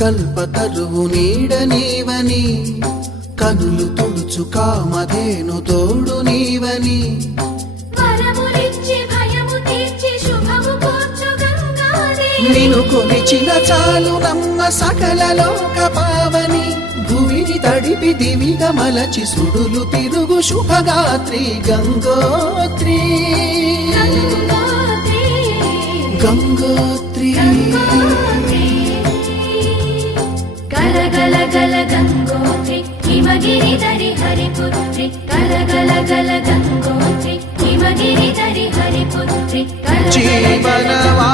కల్పతరువు నీడ నీవని కనులు తుడుచు కామధేను తోడు నీవని నిను కొలిచిన చాలు నమ్మ సకల లోక పావని భువిని తడిపి దివిగా మలచి సుడులు తిరుగు శుభగాత్రి గంగోత్రి గంగోత్రి గల గల గల గంగోత్రి హిమగిరిధరి హరిపుత్రి గల గల గల గంగోత్రి హిమగిరిధరి హరిపుత్రి జీవనవా